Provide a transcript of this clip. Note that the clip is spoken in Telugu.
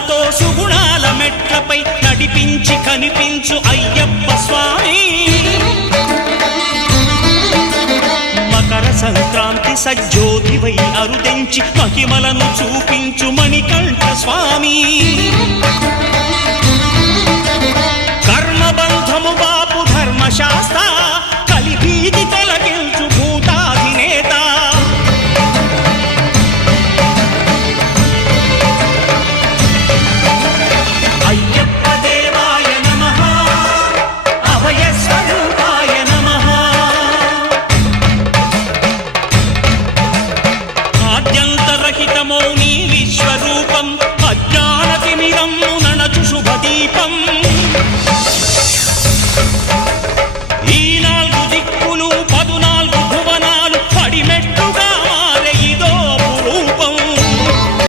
సుగుణాలతో సుగుణాల మెట్లపై నడిపించి కనిపించు అయ్యప్ప స్వామి. మకర సంక్రాంతి సజ్జోతివై అరుదెంచి మహిమలను చూపించు మణికంఠ స్వామి. కర్మబంధము బాపు ధర్మశాస్త్ర కలిభీతి తొలగించు భూతాధినేత. అయ్యప్ప దేవాయ నమః, అభయ స్వరూపాయ నమః. ఆద్యంతరహితమౌ నీ విశ్వరూపం, అజ్ఞానతిమిరము నణచు శుభదీపం.